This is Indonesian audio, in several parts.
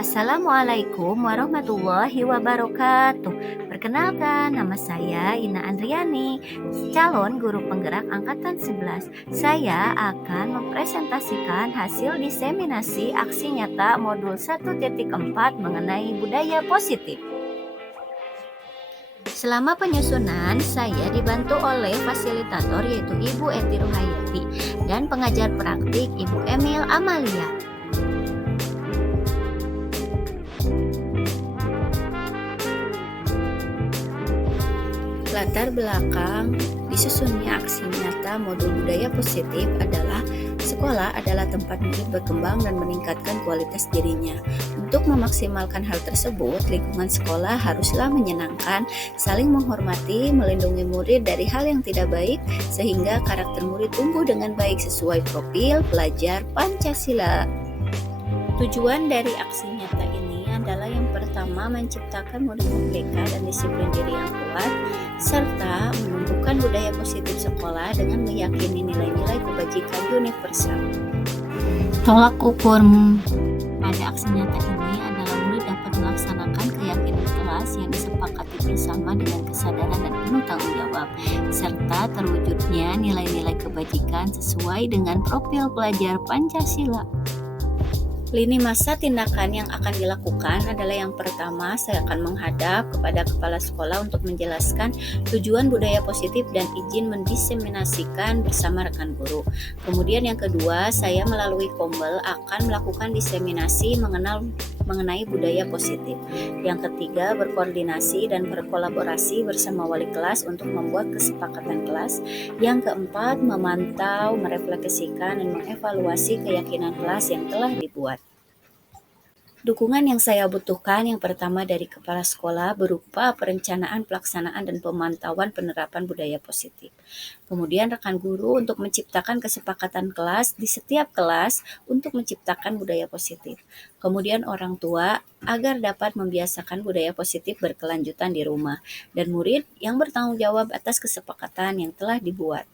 Assalamualaikum warahmatullahi wabarakatuh. Perkenalkan, nama saya Ina Andriani, calon guru penggerak angkatan 11. Saya akan mempresentasikan hasil diseminasi aksi nyata modul 1.4 mengenai budaya positif. Selama penyusunan, saya dibantu oleh fasilitator yaitu Ibu Eti Ruhayati dan pengajar praktik Ibu Emil Amalia. Latar belakang disusunnya aksi nyata modul budaya positif adalah sekolah adalah tempat murid berkembang dan meningkatkan kualitas dirinya. Untuk memaksimalkan hal tersebut, lingkungan sekolah haruslah menyenangkan, saling menghormati, melindungi murid dari hal yang tidak baik, sehingga karakter murid tumbuh dengan baik sesuai profil pelajar Pancasila. Tujuan dari aksi nyata ini adalah yang pertama menciptakan murid merdeka dan disiplin diri yang kuat, serta menumbuhkan budaya positif sekolah dengan meyakini nilai-nilai kebajikan universal. Tolak ukur pada aksi nyata ini adalah murid dapat melaksanakan keyakinan kelas yang disepakati bersama dengan kesadaran dan penuh tanggung jawab, serta terwujudnya nilai-nilai kebajikan sesuai dengan profil pelajar Pancasila. Lini masa tindakan yang akan dilakukan adalah yang pertama, saya akan menghadap kepada kepala sekolah untuk menjelaskan tujuan budaya positif dan izin mendiseminasikan bersama rekan guru. Kemudian yang kedua, saya melalui Kombel akan melakukan diseminasi mengenai budaya positif. Yang ketiga, berkoordinasi dan berkolaborasi bersama wali kelas untuk membuat kesepakatan kelas. Yang keempat, memantau, merefleksikan, dan mengevaluasi keyakinan kelas yang telah dibuat. Dukungan yang saya butuhkan yang pertama dari kepala sekolah berupa perencanaan, pelaksanaan, dan pemantauan penerapan budaya positif. Kemudian rekan guru untuk menciptakan kesepakatan kelas di setiap kelas untuk menciptakan budaya positif. Kemudian orang tua agar dapat membiasakan budaya positif berkelanjutan di rumah. Dan murid yang bertanggung jawab atas kesepakatan yang telah dibuat.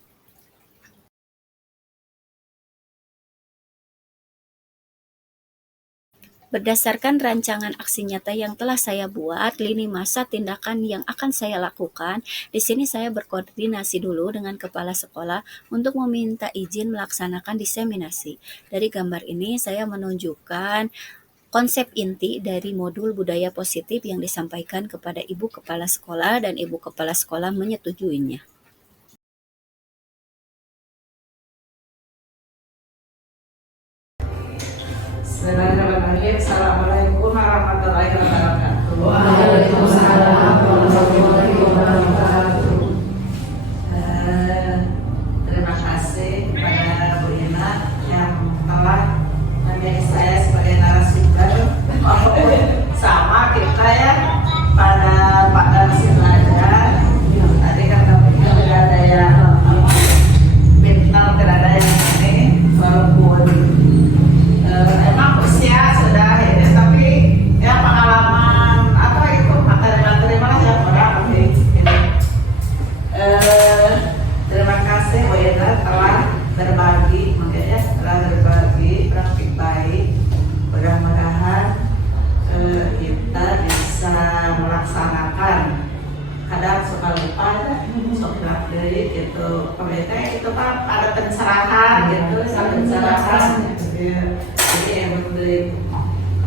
Berdasarkan rancangan aksi nyata yang telah saya buat, lini masa tindakan yang akan saya lakukan, di sini saya berkoordinasi dulu dengan kepala sekolah untuk meminta izin melaksanakan diseminasi. Dari gambar ini saya menunjukkan konsep inti dari modul budaya positif yang disampaikan kepada Ibu Kepala Sekolah dan Ibu Kepala Sekolah menyetujuinya. Bismillahirrahmanirrahim. Assalamualaikum warahmatullahi wabarakatuh. Waalaikumsalam warahmatullahi wabarakatuh. Terima kasih kepada Bu Ina yang telah memilih saya sebagai narasumber. Sama kita ya pada belajar. Tadi kata beliau tidak ada yang bintang, tidak ada yang ini walaupun emang usia sudah ini, tapi ya pengalaman apa itu materi-materi mana yang orang ini. Terima kasih Bu Ina telah berbagi, makanya telah berbagi praktik baik. Mudah-mudahan kita bisa melaksanakan. Kadang suka lupa suka dari gitu. Pemerintah itu kan ada pencerahan gitu, pencerahan. Jadi yang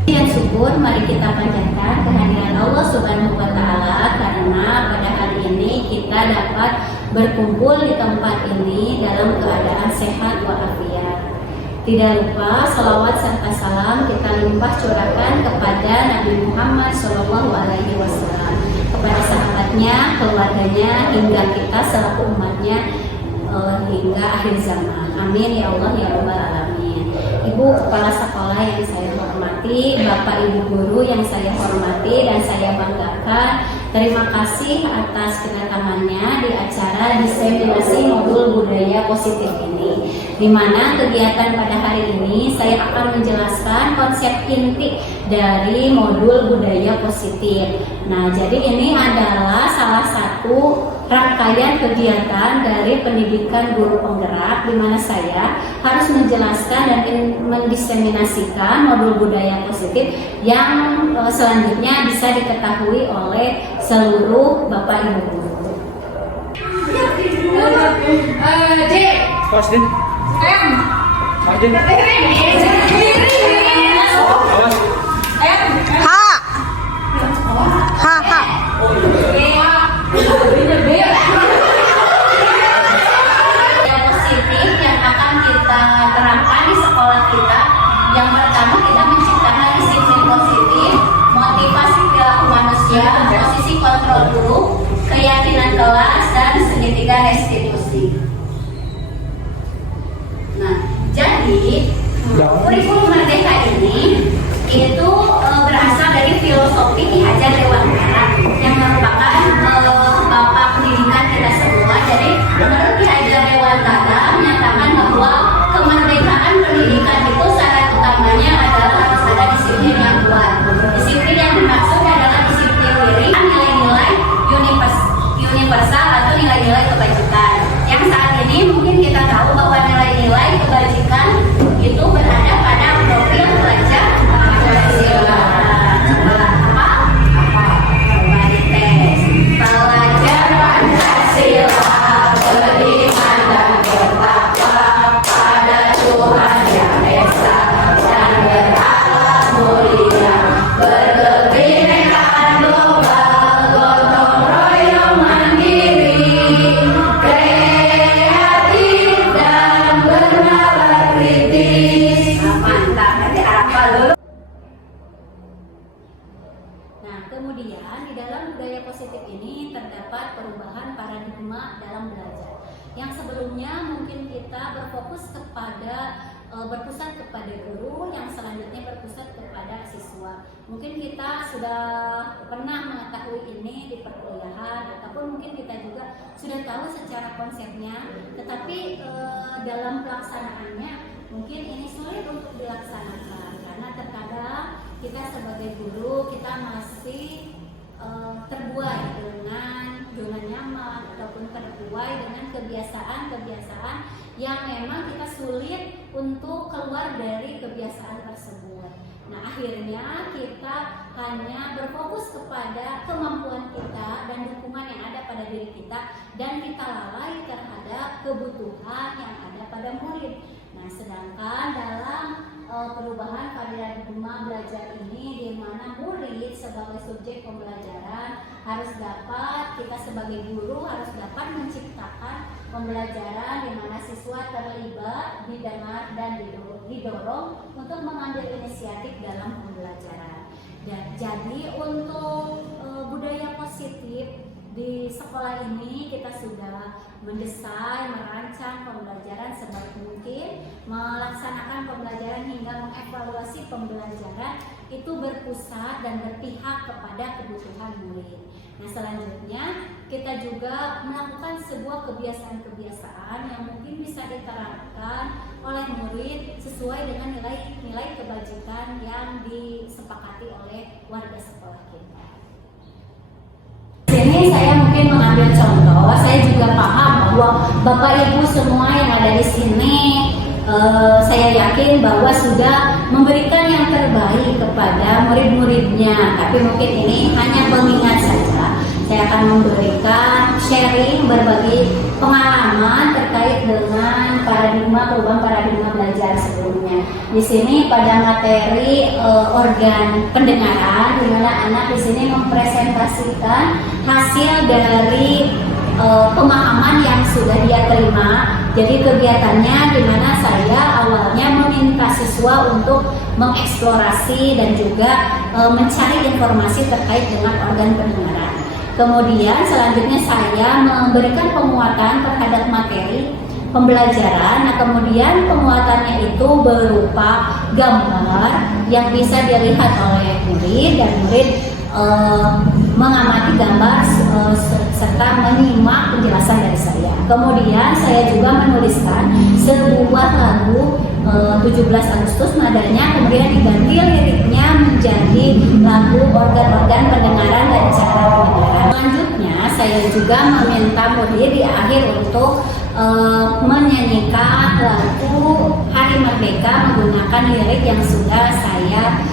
Yang syukur, mari kita panjatkan kehadiran Allah Subhanahu wa Ta'ala, karena pada hari ini kita dapat berkumpul di tempat ini dalam keadaan sehat walafiat. Tidak lupa salawat serta salam kita limpah curahkan kepada Nabi Muhammad SAW, kepada sahabatnya, keluarganya, hingga kita selaku umatnya hingga akhir zaman. Amin ya Allah ya Rabbal Alamin. Ibu Kepala Sekolah yang saya hormati, Bapak Ibu Guru yang saya hormati dan saya banggakan, terima kasih atas kedatangannya di acara diseminasi modul budaya positif ini, di mana kegiatan pada hari ini saya akan menjelaskan konsep inti dari modul budaya positif. Nah, jadi ini adalah salah satu rangkaian kegiatan dari pendidikan guru penggerak, di mana saya harus menjelaskan dan mendiseminasikan modul budaya positif yang selanjutnya bisa diketahui oleh seluruh Bapak Ibu guru. Positif yang akan kita terapkan di sekolah kita. Yang pertama, kita menciptakan disiplin positif, motivasi perilaku manusia, posisi kontrol guru, keyakinan kelas, dan segitiga restitusi. Nah, jadi kurikulum Merdeka ini itu berasal dari filosofi Ki Hajar Dewantara yang merupakan bapak pendidikan kita semua. Jadi menurut Ki Hajar Dewantara menyatakan bahwa kemerdekaan pendidikan itu syarat utamanya adalah harus ada disiplin yang kuat. Disiplin yang dimaksud adalah disiplin diri, nilai-nilai universal atau nilai-nilai kebajikan. Yang saat ini mungkin kita tahu bahwa nilai-nilai kebajikan itu berada pada profil pelajar Pancasila. Pelajar Pancasila beriman dan bertakwa pada Tuhan Yang Esa dan berakhlak mulia, berkebinekaan global, gotong royong mandiri, kreatif dan bernalar kritis. Mantap, nanti apa dulu? Nah, kemudian di dalam budaya positif ini terdapat perubahan paradigma dalam belajar. Yang sebelumnya mungkin kita berpusat kepada guru, yang selanjutnya berpusat kepada siswa. Mungkin kita sudah pernah mengetahui ini di perkuliahan, ataupun mungkin kita juga sudah tahu secara konsepnya, tetapi dalam pelaksanaannya mungkin ini sulit untuk dilaksanakan karena terkadang kita sebagai guru kita masih terbuai dengan zona nyaman ataupun terbuai dengan kebiasaan-kebiasaan yang memang kita sulit untuk keluar dari kebiasaan tersebut. Nah, akhirnya kita hanya berfokus kepada kemampuan kita dan dukungan yang ada pada diri kita, dan kita lalai terhadap kebutuhan yang ada pada murid. Nah, sedangkan dalam perubahan paradigma belajar ini, di mana murid sebagai subjek pembelajaran harus dapat, kita sebagai guru harus dapat menciptakan pembelajaran di mana siswa terlibat, didengar dan didorong untuk mengambil inisiatif dalam pembelajaran. Dan jadi untuk budaya positif di sekolah ini kita sudah mendesain, merancang pembelajaran sebaik mungkin, melaksanakan pembelajaran hingga mengevaluasi pembelajaran itu berpusat dan berpihak kepada kebutuhan murid. Nah, selanjutnya kita juga melakukan sebuah kebiasaan-kebiasaan yang mungkin bisa diterapkan oleh murid sesuai dengan nilai-nilai kebajikan yang disepakati oleh warga sekolah kita. Sini saya mungkin mengambil contoh. Saya juga paham bahwa Bapak Ibu semua yang ada di sini, saya yakin bahwa sudah memberikan yang terbaik kepada murid-muridnya. Tapi mungkin ini hanya pengingat saja. Saya akan memberikan sharing, berbagi pengalaman terkait dengan perubahan paradigma belajar sebelumnya. Di sini pada materi organ pendengaran, di mana anak di sini mempresentasikan hasil dari pemahaman yang sudah dia terima. Jadi kegiatannya di mana saya awalnya meminta siswa untuk mengeksplorasi dan juga mencari informasi terkait dengan organ pendengaran. Kemudian selanjutnya saya memberikan penguatan terhadap materi pembelajaran. Nah, kemudian penguatannya itu berupa gambar yang bisa dilihat oleh murid, dan murid mengamati gambar serta menyimak penjelasan dari saya. Kemudian saya juga menuliskan sebuah lagu 17 Agustus nadanya, kemudian diganti liriknya menjadi lagu organ-organ pendengaran dan cara pendengaran. selanjutnya saya juga meminta murid di akhir untuk menyanyikan lagu Hari Merdeka menggunakan lirik yang sudah saya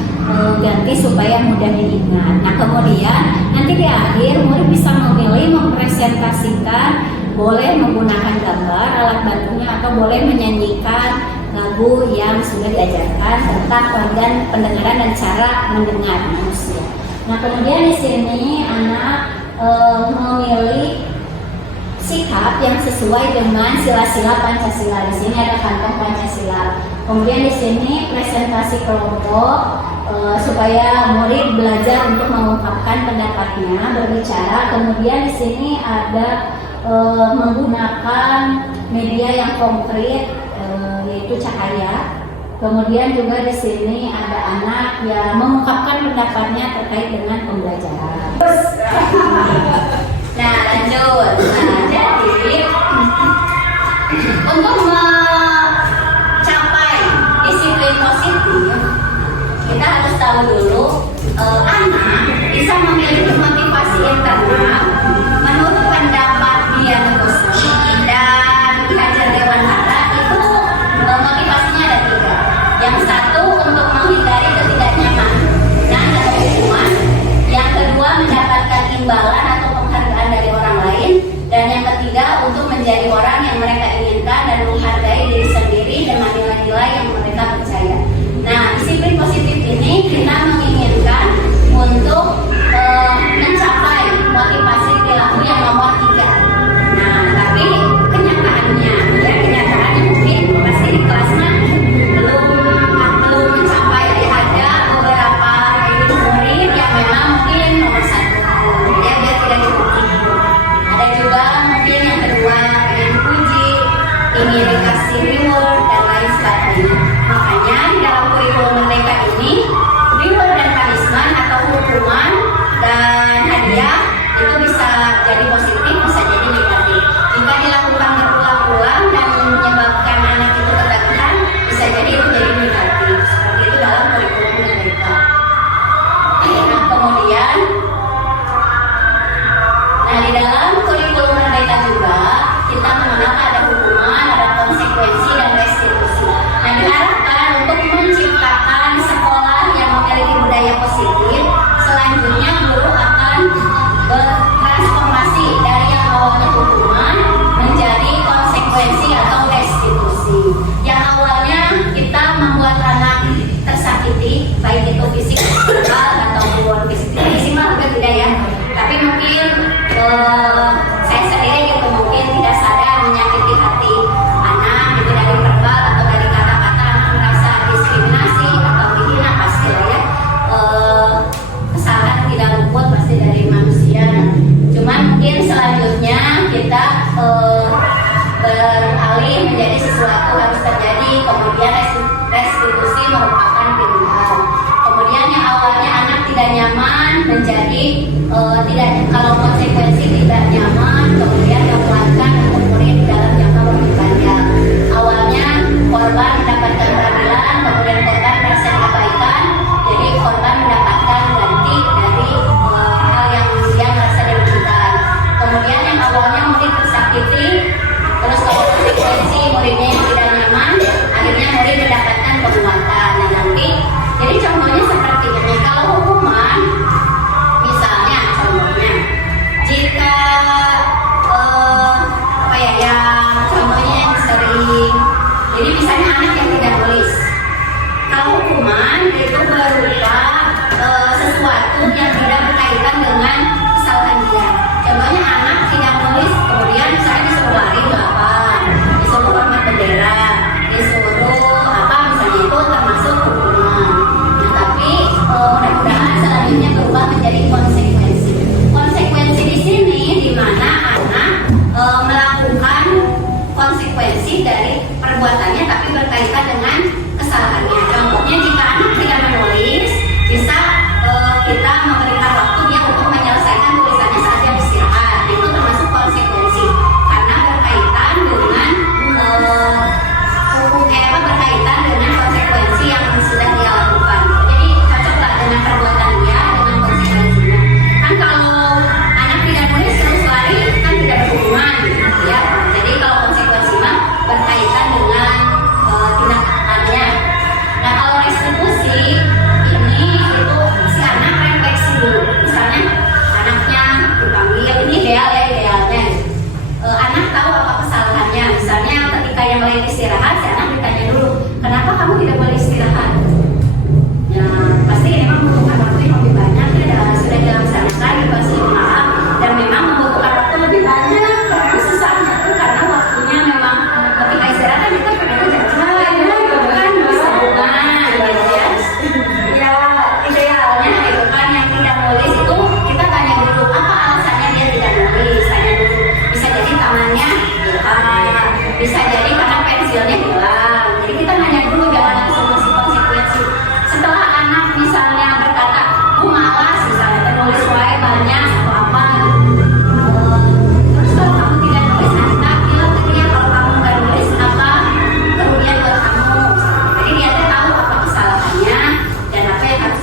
ganti supaya mudah diingat. Nah kemudian nanti di akhir murid bisa memilih mempresentasikan, boleh menggunakan gambar alat bantunya atau boleh menyanyikan lagu yang sudah diajarkan tentang organ pendengaran dan cara mendengar manusia. Nah kemudian di sini anak memilih sikap yang sesuai dengan sila-sila Pancasila. Di sini ada kantong Pancasila. Kemudian di sini presentasi kelompok supaya murid belajar untuk mengungkapkan pendapatnya, berbicara. Kemudian di sini ada menggunakan media yang konkret, yaitu cahaya. Kemudian juga di sini ada anak yang mengungkapkan pendapatnya terkait dengan pembelajaran. Nah lanjut. Nah jadi untuk mencapai disiplin positif kita harus tahu dulu anak bisa memiliki motivasi internal menurut pendapat dia dan diajar Dewan Hara itu motivasinya ada 3. Yang satu untuk menghindari ketidaknyamanan dan kebingungan, yang kedua mendapatkan imbalan atau penghargaan dari orang lain, dan yang ketiga untuk menjadi orang yang mereka inginkan dan menghargai diri sendiri dengan nilai-nilai yang mereka percaya. Nah disiplin positif ini kita menginginkan untuk mencapai motivasi perilaku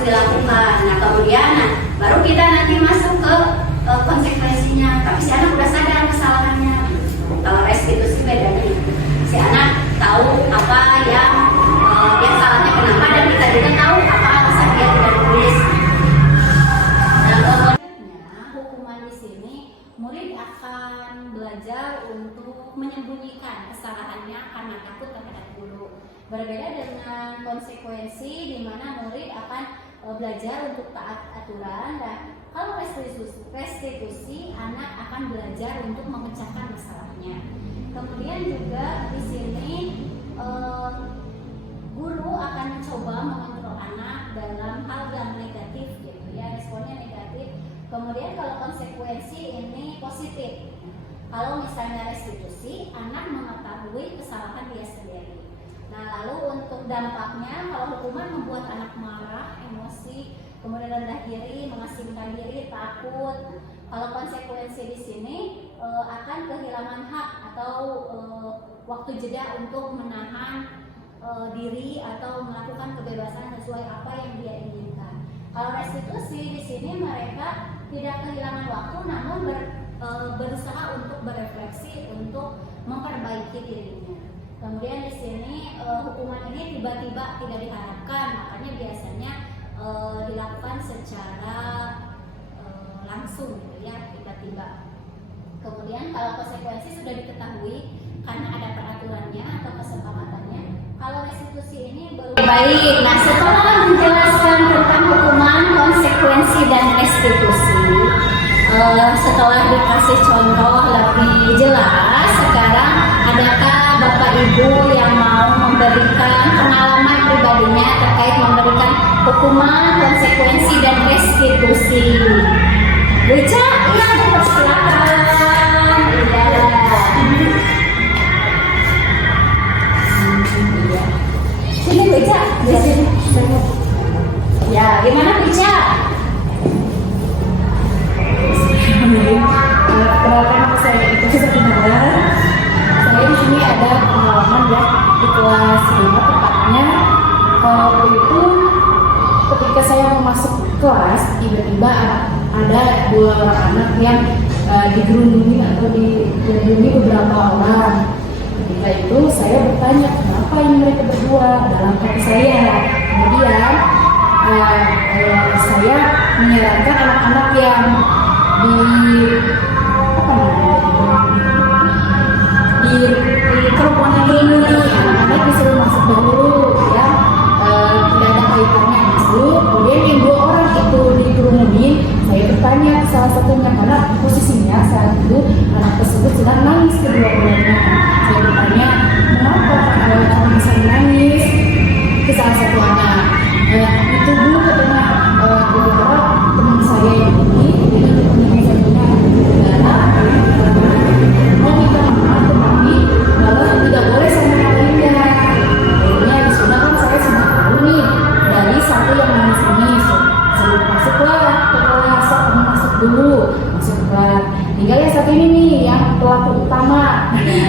dilakukan. Nah kemudian baru kita nanti masuk ke konsekuensinya. Tapi si anak udah sadar kesalahannya. Kalau restitusi bedanya si anak tahu apa yang dia salahnya kenapa, dan kita juga tahu apa alasan dia tidak menulis. Nah kemudian hukuman di sini murid akan belajar untuk menyembunyikan kesalahannya karena takut terhadap guru. Berbeda dengan konsekuensi di mana murid akan belajar untuk taat aturan, dan kalau restitusi anak akan belajar untuk memecahkan masalahnya. Kemudian juga di sini guru akan mencoba mengontrol anak dalam hal yang negatif, gitu ya, responnya negatif. Kemudian kalau konsekuensi ini positif. Kalau misalnya restitusi, anak mengetahui kesalahan dia sendiri. Nah, lalu untuk dampaknya, kalau hukuman membuat anak marah, emosi, kemudian rendah diri, mengasingkan diri, takut. Kalau konsekuensi di sini akan kehilangan hak atau waktu jeda untuk menahan diri atau melakukan kebebasan sesuai apa yang dia inginkan. Kalau restitusi di sini mereka tidak kehilangan waktu, namun berusaha untuk berefleksi untuk memperbaiki dirinya. Kemudian di sini hukuman ini tiba-tiba tidak diharapkan, makanya biasanya dilakukan secara langsung, gitu ya, tiba-tiba. Kemudian kalau konsekuensi sudah diketahui karena ada peraturannya atau kesepakatannya. Kalau restitusi ini baru baik. Nah, setelah menjelaskan tentang hukuman, konsekuensi dan restitusi, setelah dikasih contoh lebih jelas, sekarang adakah Bapak Ibu yang mau memberikan pengalaman pribadinya terkait memberikan hukuman, konsekuensi dan restitusi? Bu Ica, iya, dipersilakan. Iya. Sini Bu Ica, di sini. Ya, gimana Bu Ica? Perkenalkan nama saya itu sebenarnya saya di sini ada pengalaman ya di kelas 5 tepatnya. Waktu itu ketika saya mau masuk kelas, tiba-tiba ada 2 orang anak yang digerundungi atau digerundungi beberapa orang. Ketika itu saya bertanya, kenapa ini mereka berdua, dalam hati saya. Kemudian saya menyarankan anak-anak yang di kerumunan ini, anak-anak disuruh masuk dulu ya, tidak ada kaitannya masuk. Kemudian yang 2 orang itu dikerumunin, saya bertanya ke salah satunya karena posisinya saat itu anak tersebut sedang nangis kedua-duanya. Saya bertanya, kenapa kamu bisa menangis? Ke salah satu anak, itu Bu, katanya gara-gara teman saya yang ini mau minta maaf tetapi malah tidak boleh sama yang lainnya. Akhirnya di sana kan saya sudah tahu nih dari satu yang nangis-nangis. Sebelum masuklah ke kelas, kamu masuk dulu, masuk ke kelas. Tinggal ya satu ini nih yang pelaku utama,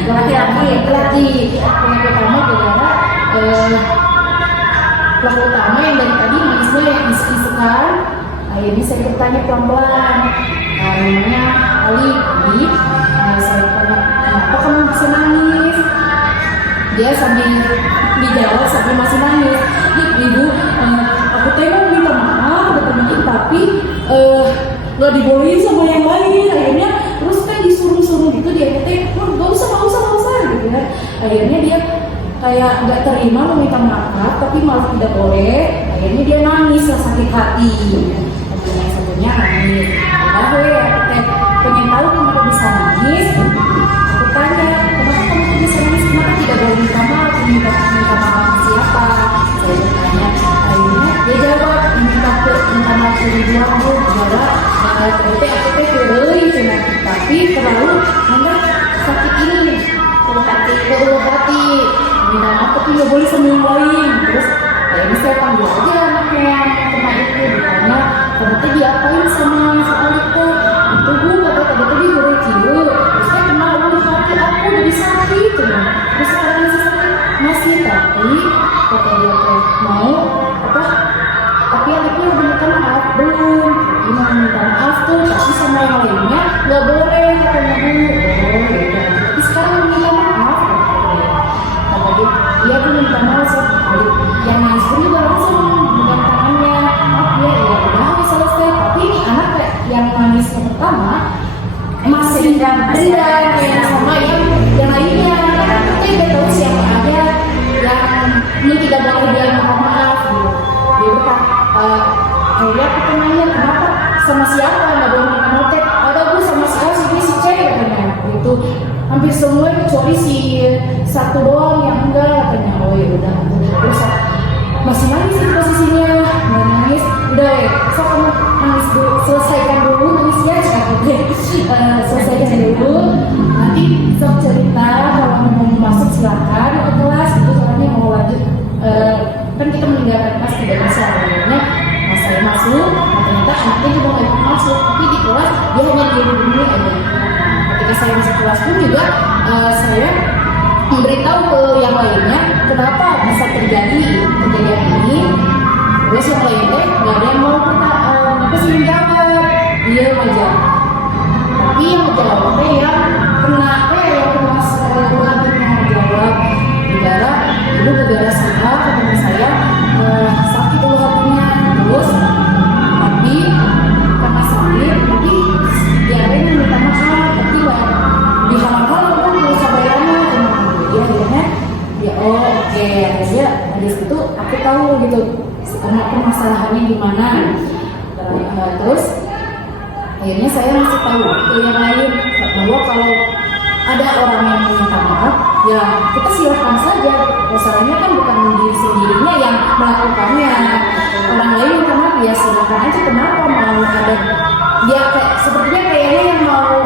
laki-laki utama gara-gara pelaku utama yang dari tadi nangisnya yang disisihkan. Akhirnya saya bertanya pelan-pelan, namanya Ali. Saya tanya, kenapa kamu bisa nangis? Dia sambil dijawab sambil masih nangis. Ibu, aku tengok minta maaf, tapi nggak dibolehin sama yang lain. Akhirnya terus kan disuruh-suruh gitu, dia kata, nggak usah gitu ya. Akhirnya dia kayak nggak terima meminta maaf, tapi malah tidak boleh. Akhirnya dia nangis lah, sakit hati. Yang satunya nangis. Aku pengen tahu kenapa bisa nangis. Aku tanya, kenapa kamu bisa nangis? Kenapa tidak boleh minta maaf? Minta maaf siapa? Saya bertanya. Akhirnya dia jawab, minta maaf dari dia. Aku jawab, aku kurein cina, tapi terlalu hendak sakit ini, terlalu hati. Minta maaf tapi nggak boleh sama yang lain. Terus akhirnya saya panggil aja anaknya yang teman itu, ditanya, kamu tuh diapain sama soal itu? Itu Bu, tadi gue cium, terus saya kenal hati aku dari sakit, terus sekarang masih sakit, masih, tapi kata dia mau tapi anaknya udah minta maaf belum? Ini mau minta maaf tuh, tapi sama yang lainnya nggak boleh katanya Bu. Oh ya udah, tapi sekarang minta maaf. Kata dia, iya Bu minta maaf sekali. Yang nangis pun juga langsung dengan tangannya, maaf ya, ya udah selesai. Tapi ini anak yang nangis yang pertama masih dendam ya sama yang lainnya. Kita udah tahu siapa aja yang ini tidak boleh dia minta maaf gitu. Dia bilang, akhirnya kita nanya kenapa sama siapa nggak boleh minta maaf? Ada Bu sama si C katanya. Itu hampir semua kecuali si satu doang yang enggak katanya. Oh ya udah. Terus masih nangis di posisinya, nangis. Udah ya, so kamu nangis dulu, selesaikan dulu nangisnya, selesaikan dulu. Nanti sok cerita kalau mau masuk silakan ke kelas itu, soalnya mau lanjut kan kita meninggalkan kelas tidak bisa. Akhirnya saya masuk, ternyata anaknya juga nggak ikut masuk, tapi di kelas dia hanya diri dulu aja. Ketika saya masuk kelas pun juga saya memberitahu ke yang lainnya kenapa bisa terjadi kejadian ini. Terus yang lainnya nggak ada yang mau menjawab, dia aja. Tapi yang menjawabnya yang kena bukan yang menjawab negara itu negara salah ketemu saya sakit dulu hatinya. Terus tapi karena sakit tapi dia yang minta maaf, tapi dihalang-halang pun nggak usah bayarnya. Dia akhirnya ya oke, akhirnya dari situ aku tahu gitu karena permasalahannya di mana. Terus akhirnya saya ngasih tahu ke yang lain bahwa kalau ada orang yang meminta maaf, ya kita silakan saja. Masalahnya kan bukan diri sendirinya yang melakukannya, orang lain yang minta maaf ya silakan aja. Kenapa mau ada dia sepertinya kayaknya yang mau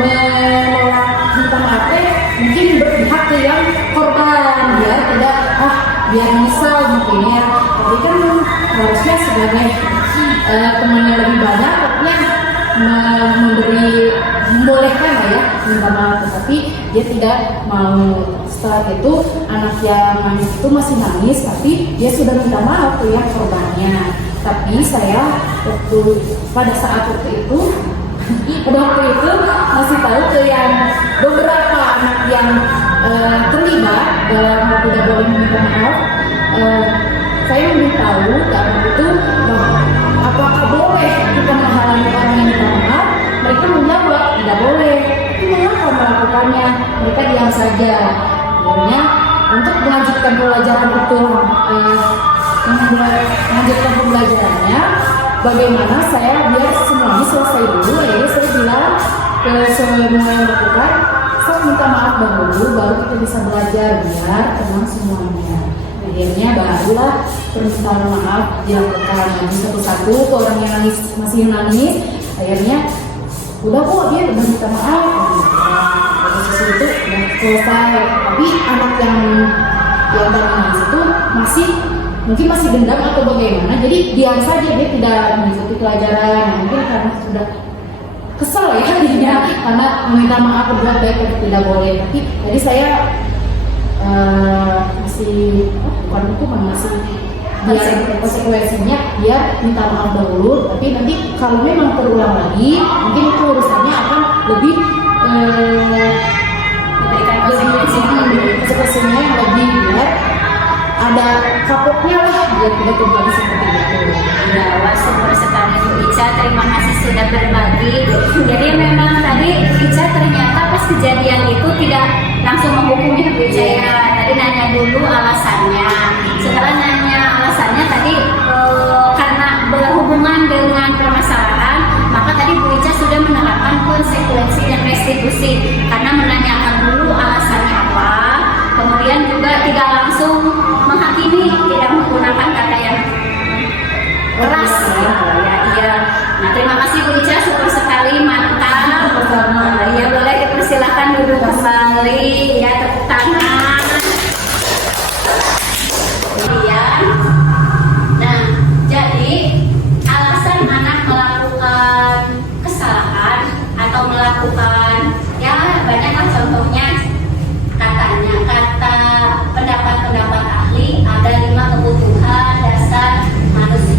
menolak minta maafnya mungkin berpihak ke yang korban, biar tidak biar misal mungkin ya. Tapi kan harusnya sebagai teman yang lebih banyak artinya membolehkan ya minta maaf, tetapi dia tidak mau. Setelah itu anak yang nangis itu masih nangis, tapi dia sudah minta maaf ke yang korbannya. Tapi saya pada saat itu masih tahu ke yang beberapa anak yang terlibat dalam tidak boleh meminta maaf. Saya memberitahu karena itu apakah boleh kita menghalangi orang yang minta maaf? Mereka menjawab tidak boleh. Tapi mengapa melakukannya? Mereka diam saja. Akhirnya untuk melanjutkan pelajaran itu, melanjutkan pembelajarannya, bagaimana saya biar semuanya selesai dulu. Akhirnya saya bilang ke semua yang melakukan, saya minta maaf dahulu, baru kita bisa belajar biar tenang semuanya. Akhirnya barulah permintaan maaf dilakukan satu-satu ke orang yang masih nangis. Akhirnya udah kok dia udah minta maaf. Proses itu udah selesai. Tapi anak yang tadi nangis itu masih dendam atau bagaimana. Jadi diam saja, dia tidak mengikuti pelajaran. Mungkin karena sudah kesal ya dia karena meminta maaf berbuat baik itu tidak boleh. Tapi jadi saya masih biar konsekuensinya dia minta maaf dahulu, tapi nanti kalau memang terulang lagi mungkin itu urusannya akan lebih konsekuensinya yang lebih biar ada kapoknya lah biar tidak kembali seperti itu. Ya, wah super sekali Bu Ica, terima kasih sudah berbagi. Jadi memang tadi Ica ternyata pas kejadian itu tidak langsung menghukumi Bu Ica ya. Tadi nanya dulu alasannya. Setelah nanya alasannya tadi karena berhubungan dengan permasalahan, maka tadi Bu Ica sudah menerapkan konsekuensi dan restitusi karena menanyakan dulu alasannya apa. Kemudian juga tidak langsung menghakimi, tidak menggunakan kata yang keras ya. Iya. Nah, terima kasih Bu Ica, super sekali, mantap. Ya boleh dipersilakan duduk kembali ya, tepuk tangan. Kemudian, nah jadi alasan anak melakukan kesalahan atau melakukan ya banyaklah contohnya. Katanya kata pendapat ahli ada 5 kebutuhan dasar manusia.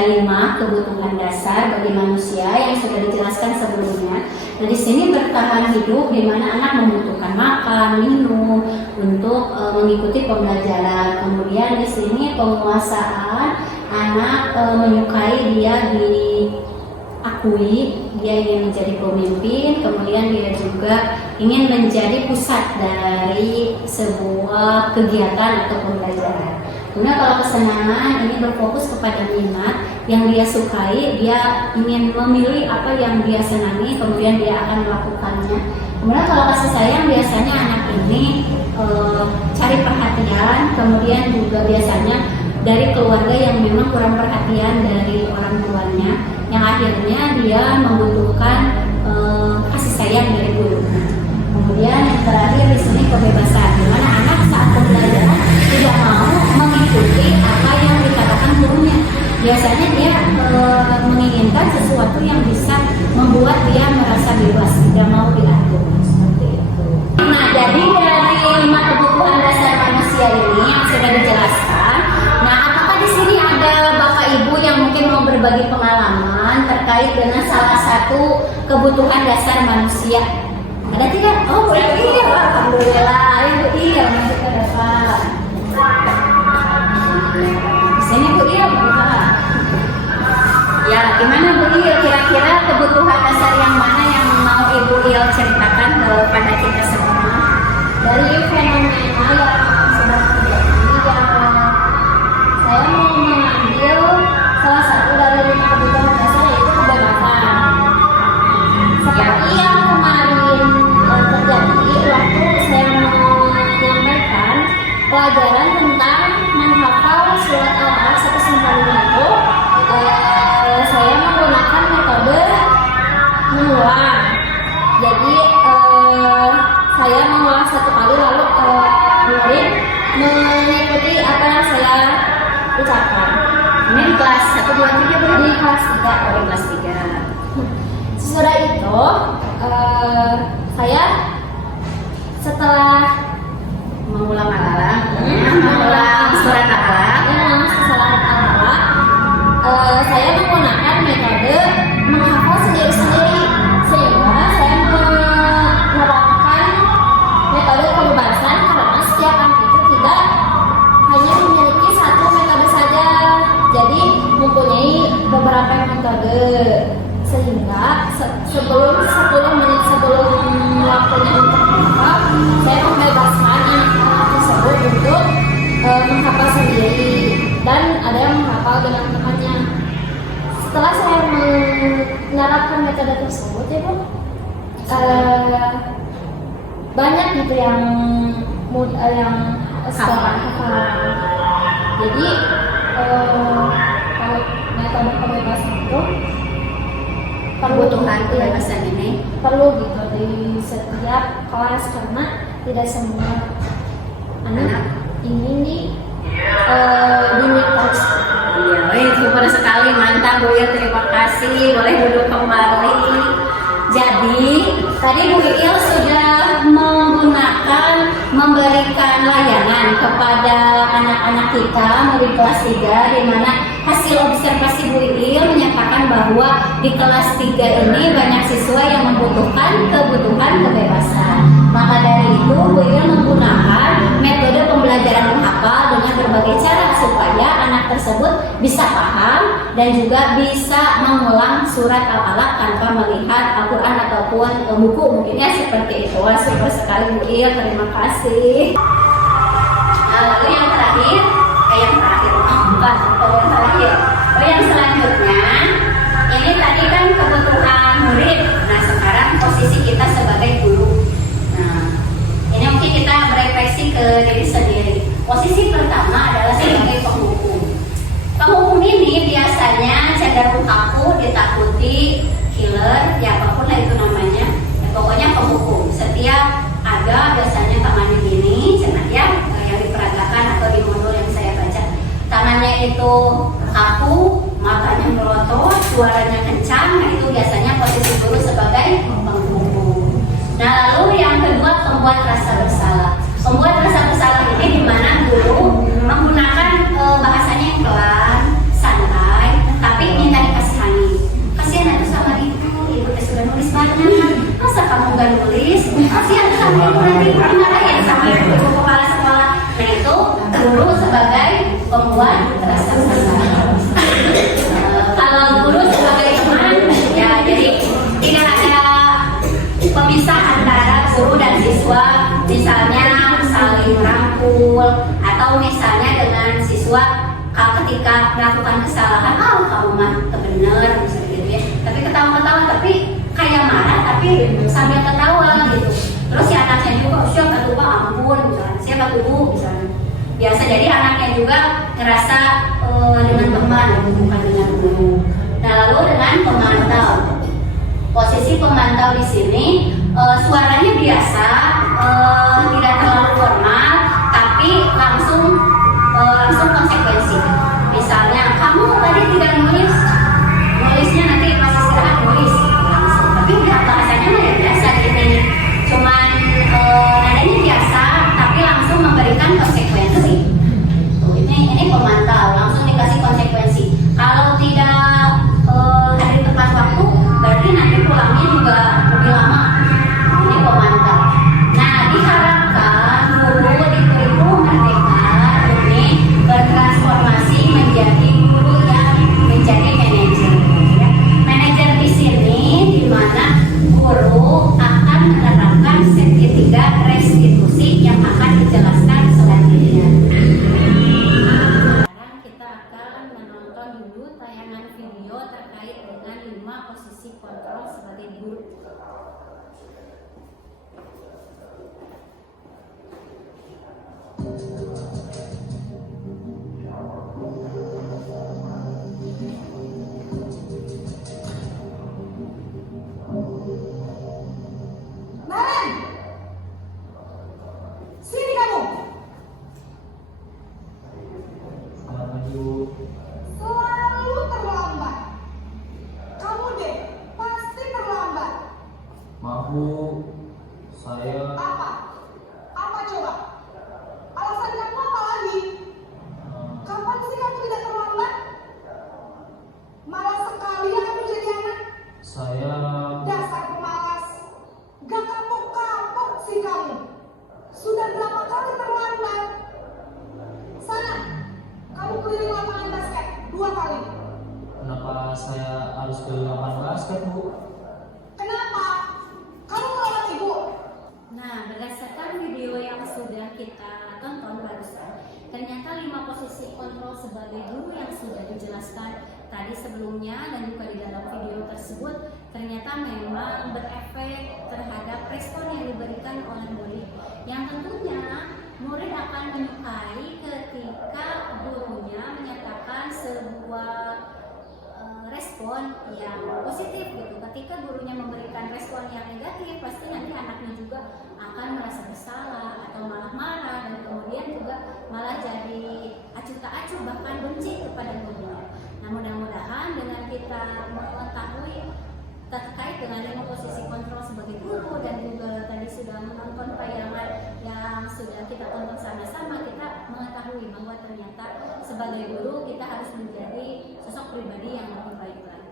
ada 5 kebutuhan dasar bagi manusia yang sudah dijelaskan sebelumnya. Dan di sini bertahan hidup di mana anak membutuhkan makan, minum untuk mengikuti pembelajaran. Kemudian di sini penguasaan, anak menyukai dia diakui, dia ingin menjadi pemimpin, kemudian dia juga ingin menjadi pusat dari sebuah kegiatan atau pembelajaran. Kemudian kalau kesenangan ini berfokus kepada minat yang dia sukai, dia ingin memilih apa yang dia senangi, kemudian dia akan melakukannya. Kemudian kalau kasih sayang, biasanya anak ini cari perhatian, kemudian juga biasanya dari keluarga yang memang kurang perhatian dari orang tuanya, yang akhirnya dia membutuhkan kasih sayang dari gurunya. Kemudian yang terakhir di sini kebebasan, di mana anak saat pembelajaran tidak mau mengikuti apa yang dikatakan gurunya. Biasanya dia menginginkan sesuatu yang bisa membuat dia merasa bebas, tidak mau diatur seperti itu. Nah, jadi dari 5 kebutuhan dasar manusia ini yang sudah dijelaskan. Nah, apakah di sini ada Bapak Ibu yang mungkin mau berbagi pengalaman terkait dengan salah satu kebutuhan dasar manusia? Ada tidak? Oh, Bu Il. Alhamdulillah, Ibu Il masih ke depan. Di sini Bu Il, ya, gimana Bu Il? Kira-kira kebutuhan dasar yang mana yang mau Ibu Il ceritakan kepada kita semua? Dari fenomena yang sedang terjadi, saya mau mengambil salah satu dari 5 kebutuhan dasar, yaitu kebebasan. Seperti yang kemarin terjadi waktu saya menyampaikan pelajaran tentang menghafal surat Al-Alaq 1 itu, saya menggunakan metode mengulang. Jadi saya mengulang 1 kali, lalu murid mengikuti apa yang saya ucapkan. Ini di kelas 1, 2, 3 berarti? Di kelas 3. Oh, di kelas 3. Sesudah itu saya setelah mengulang Al-Alaq, mengulang surat Al-Alaq, saya menggunakan metode menghafal sendiri-sendiri, sehingga saya menerapkan metode kebebasan karena setiap anak itu tidak hanya memiliki 1 metode saja, jadi mempunyai beberapa metode, sehingga sebelum 10 menit sebelum waktunya untuk menghafal, saya membebaskan anak-anak tersebut untuk menghafal sendiri, dan ada yang menghafal dengan temannya. Setelah saya menerapkan metode tersebut, ya Bu, banyak gitu yang sekarang hafal. Jadi kalau metode kebebasan itu Kebutuhan kebebasan ini perlu gitu di setiap kelas, karena tidak semua anak ingin terus. Iya, super sekali, mantap Bu Il, terima kasih, boleh duduk kembali. Jadi tadi Bu Il sudah memberikan layanan kepada anak-anak kita murid kelas 3, di mana hasil observasi Bu Il menyatakan bahwa di kelas 3 ini banyak siswa yang membutuhkan kebutuhan kebebasan. Maka dari itu Bu Il menggunakan metode pembelajaran menghafal dengan berbagai cara supaya anak tersebut bisa paham dan juga bisa mengulang surat Al-Alaq tanpa melihat Al-Quran ataupun buku, mungkin ya seperti itu. Wah, super sekali Bu Il, terima kasih. Lalu yang terakhir, yang selanjutnya, ini tadi kan kebutuhan murid. Nah, sekarang posisi kita sebagai guru. Nah, ini mungkin kita berefleksi ke diri sendiri. Posisi pertama adalah sebagai penghukum. Penghukum ini biasanya cenderung kaku, ditakuti, killer, ya apapun lah itu namanya. Ya, pokoknya penghukum. Setiap ada biasanya tangannya gini, cenah ya, yang diperagakan atau di modul yang saya baca. Tangannya itu kaku, matanya melotot, suaranya kencang. Nah, itu biasanya posisi guru sebagai penghukum. Nah, lalu yang kedua, pembuat rasa bersalah. Pembuat rasa bersalah ini di mana guru menggunakan bahasanya yang pelan, santai, tetapi ketika melakukan kesalahan, oh kamu mah kebener misalnya gitu ya, tapi ketawa-ketawa, tapi kayak marah tapi sambil ketawa gitu. Terus si anaknya juga, syok atau pak ampun misalnya, siapa dulu misalnya. Biasa jadi anaknya juga ngerasa dengan teman, bukan dengan guru. Nah lalu dengan pemantau, posisi pemantau di sini suaranya biasa, tidak terlalu formal, tapi langsung konsekuensi. Misalnya kamu tadi tidak nulisnya nanti pas istirahat nulis langsung, tapi udah bahasanya mah ya biasa gini, cuman nadanya biasa, tapi langsung memberikan konsekuensi. Ini pemantau, langsung dikasih konsekuensi. Kalau tidak hadir tepat waktu, berarti nanti pulangnya juga lebih lama. Ini pemantau. Nah, diharapkan guru diberi merdeka ini bertransformasi menjadi guru yang menjadi manajer. Ya. Manajer di sini di mana guru akan menerapkan segitiga restitusi yang akan dijelaskan selanjutnya. Sekarang kita akan menonton dulu tayangan video terkait dengan 5 posisi kontrol sebagai guru. Naren, sini kamu. Selalu terlambat. Kamu deh pasti terlambat. Maaf Bu, saya Apa? Apa coba? Alasan kamu apa lagi? Kapan sih kamu tidak terlambat? Malas sekali ya kamu jadi anak. saya Dasar pemalas. Gak kapok-kapok sih kamu. Sudah berapa kali terlambat? Sana, kamu keliling lapangan basket 2 kali. kenapa saya harus ke lapangan basket Bu? Kenapa? Kamu melawan ibu. Nah, berdasarkan video yang sudah kita tonton barusan, ternyata 5 posisi kontrol sebagai guru yang sudah dijelaskan tadi sebelumnya dan juga di dalam video tersebut ternyata memang berefek terhadap respon yang diberikan oleh murid, yang tentunya murid akan menyukai ketika gurunya menyatakan sebuah respon yang positif gitu. Ketika gurunya memberikan respon yang negatif, pasti nanti anaknya juga akan merasa bersalah atau malah marah, dan kemudian juga malah jadi acuh tak acuh, bahkan benci kepada gurunya. Nah, mudah-mudahan dengan kita mengetahui terkait dengan 5 posisi kontrol sebagai guru dan juga tadi sudah menonton tayangan yang sudah kita tonton sama-sama, kita mengetahui bahwa ternyata sebagai guru kita harus menjadi sosok pribadi yang lebih baik lagi.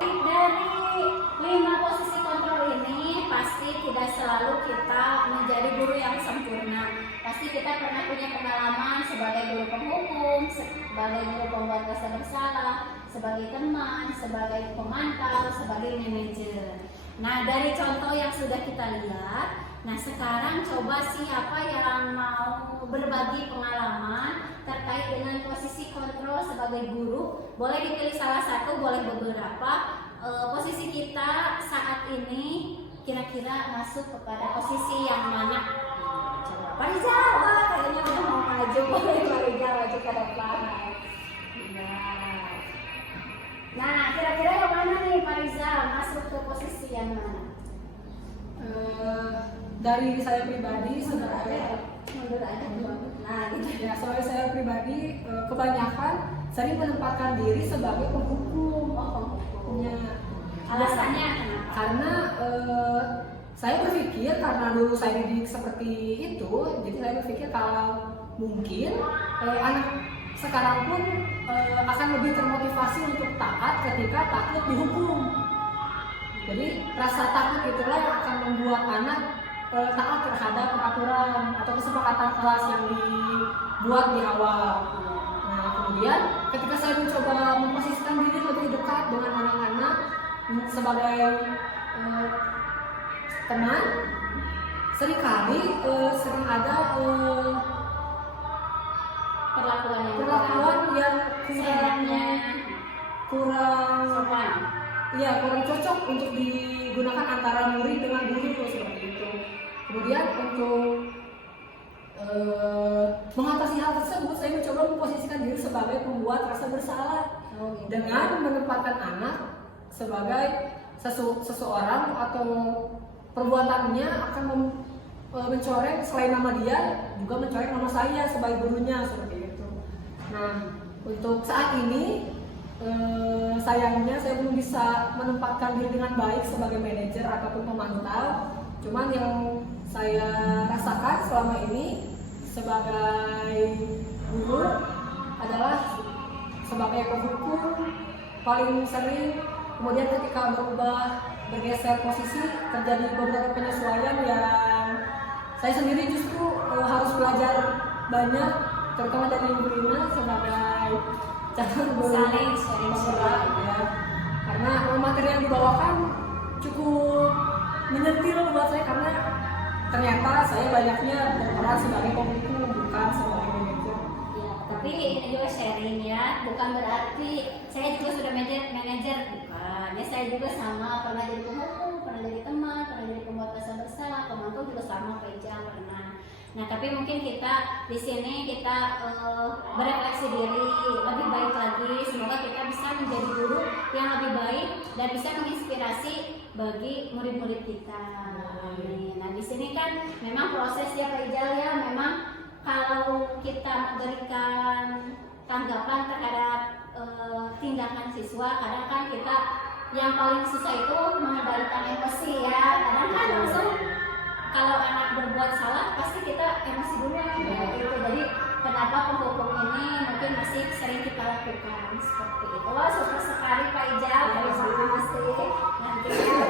Dari 5 posisi kontrol ini pasti tidak selalu kita menjadi guru yang sempurna. Pasti kita pernah punya pengalaman sebagai guru penghukum, sebagai guru pembuat rasa bersalah, sebagai teman, sebagai pemantau, sebagai manajer. Nah, dari contoh yang sudah kita lihat, nah sekarang coba siapa yang mau berbagi pengalaman terkait dengan posisi kontrol sebagai guru. Boleh dipilih salah satu, boleh beberapa. Posisi kita saat ini kira-kira masuk kepada posisi yang mana? Coba Pak Rizal, kayaknya udah mau maju. Boleh Pak Rizal maju ke depan. Nah, kira-kira yang mana nih Pak Rizal masuk ke posisi yang mana? Dari saya pribadi sebenarnya Mundur aja dulu. Nah, gitu. ya soal saya pribadi kebanyakan sering menempatkan diri sebagai penghukum. Ya, Alasannya kenapa? karena saya berpikir karena dulu saya didik seperti itu, jadi saya berpikir kalau mungkin anak sekarang pun akan lebih termotivasi untuk taat ketika takut dihukum. Jadi rasa takut itulah yang akan membuat anak taat terhadap aturan atau kesepakatan kelas yang dibuat di awal. Nah, kemudian ketika saya mencoba memposisikan diri lebih dekat dengan anak-anak sebagai teman, seringkali sering ada perlakuan yang perlakuan yang seenaknya kurang sopan. Iya, kurang cocok untuk digunakan antara murid dengan guru seperti itu. Kemudian untuk mengatasi hal tersebut, saya mencoba memposisikan diri sebagai pembuat rasa bersalah dengan menempatkan anak sebagai seseorang atau perbuatannya akan mencoreng selain nama dia juga mencoreng nama saya sebagai gurunya seperti itu. Nah, untuk saat ini sayangnya saya belum bisa menempatkan diri dengan baik sebagai manajer ataupun pemantau. Cuman yang saya rasakan selama ini sebagai guru adalah sebagai penghukum paling sering. Kemudian ketika bergeser posisi terjadi beberapa penyesuaian yang saya sendiri justru harus belajar banyak, terutama dari Ibu Rina sebagai calon guru Saling sharing ya. Karena materi yang dibawakan cukup menyentil buat saya karena ternyata saya banyaknya berperan sebagai penghukum bukan sebagai manajer. Ya, tapi ini juga sharing ya, bukan berarti saya juga sudah manajer, bukan. Ya saya juga sama, pernah jadi penghukum, pernah jadi teman, pernah jadi pembuat rasa bersalah, pemantau juga sama, Pak Ijal pernah. Nah, tapi mungkin kita di sini kita berefleksi diri lebih baik lagi. Semoga kita bisa menjadi guru yang lebih baik dan bisa menginspirasi bagi murid-murid kita. Nah, di sini kan memang proses ya Pak Ijal ya, memang kalau kita memberikan tanggapan terhadap tindakan siswa, kadang kan kita yang paling susah itu mengendalikan emosi ya. Kadang kan langsung kalau anak berbuat salah pasti kita emosi duluan ya, gitu. Jadi kenapa penghukum ini mungkin masih sering kita lakukan seperti itu. Wah, super sekali Pak Ijal, terima kasih. Nanti Pak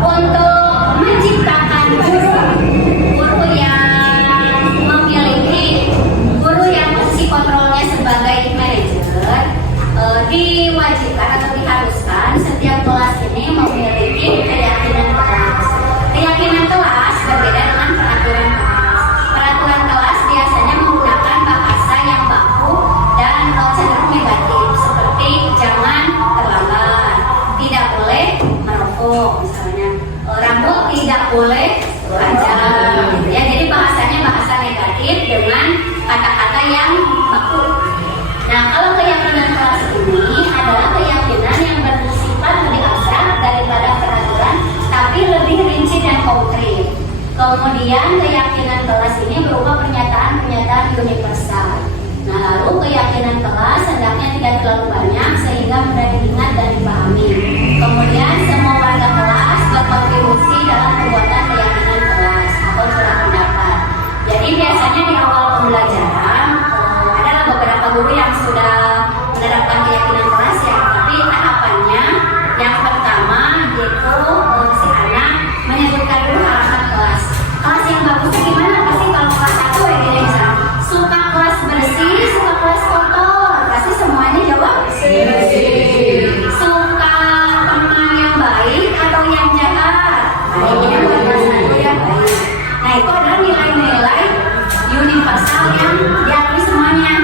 untuk menciptakan guru yang memiliki guru yang posisi kontrolnya sebagai manajer, diwajibkan atau diharuskan setiap kelas ini memiliki keyakinan kelas. Keyakinan kelas berbeda dengan peraturan kelas. Peraturan kelas biasanya menggunakan bahasa yang baku dan cenderung negatif, seperti jangan terlambat, tidak boleh merokok misalnya, rambut tidak boleh panjang, ya. Jadi bahasanya bahasa negatif dengan kata-kata yang baku. Nah, kalau keyakinan kelas ini adalah keyakinan yang bersifat lebih abstrak daripada peraturan, tapi lebih rinci dan konkret. Kemudian keyakinan kelas ini berupa pernyataan-pernyataan universal. Nah, lalu keyakinan kelas hendaknya tidak terlalu banyak sehingga mudah diingat dan dipahami. Kemudian semua warga kelas berkontribusi dalam perbuatan keyakinan kelas atau surat pendapat. Jadi biasanya di awal pembelajaran adalah beberapa guru yang sudah menerapkan keyakinan kelas ya, tapi tahapannya yang pertama yaitu si anak menyebutkan dulu harapan kelas. Kelas yang bagusnya gimana? Pasti kalau kelas 1 ya dia bisa suka kelas bersih, suka kelas kotor, pasti semuanya jawab bersih. Suka teman yang baik atau yang jahat? Ini buat kelas 1 yang baik. Nah, itu adalah nilai-nilai universal yang diakui semuanya.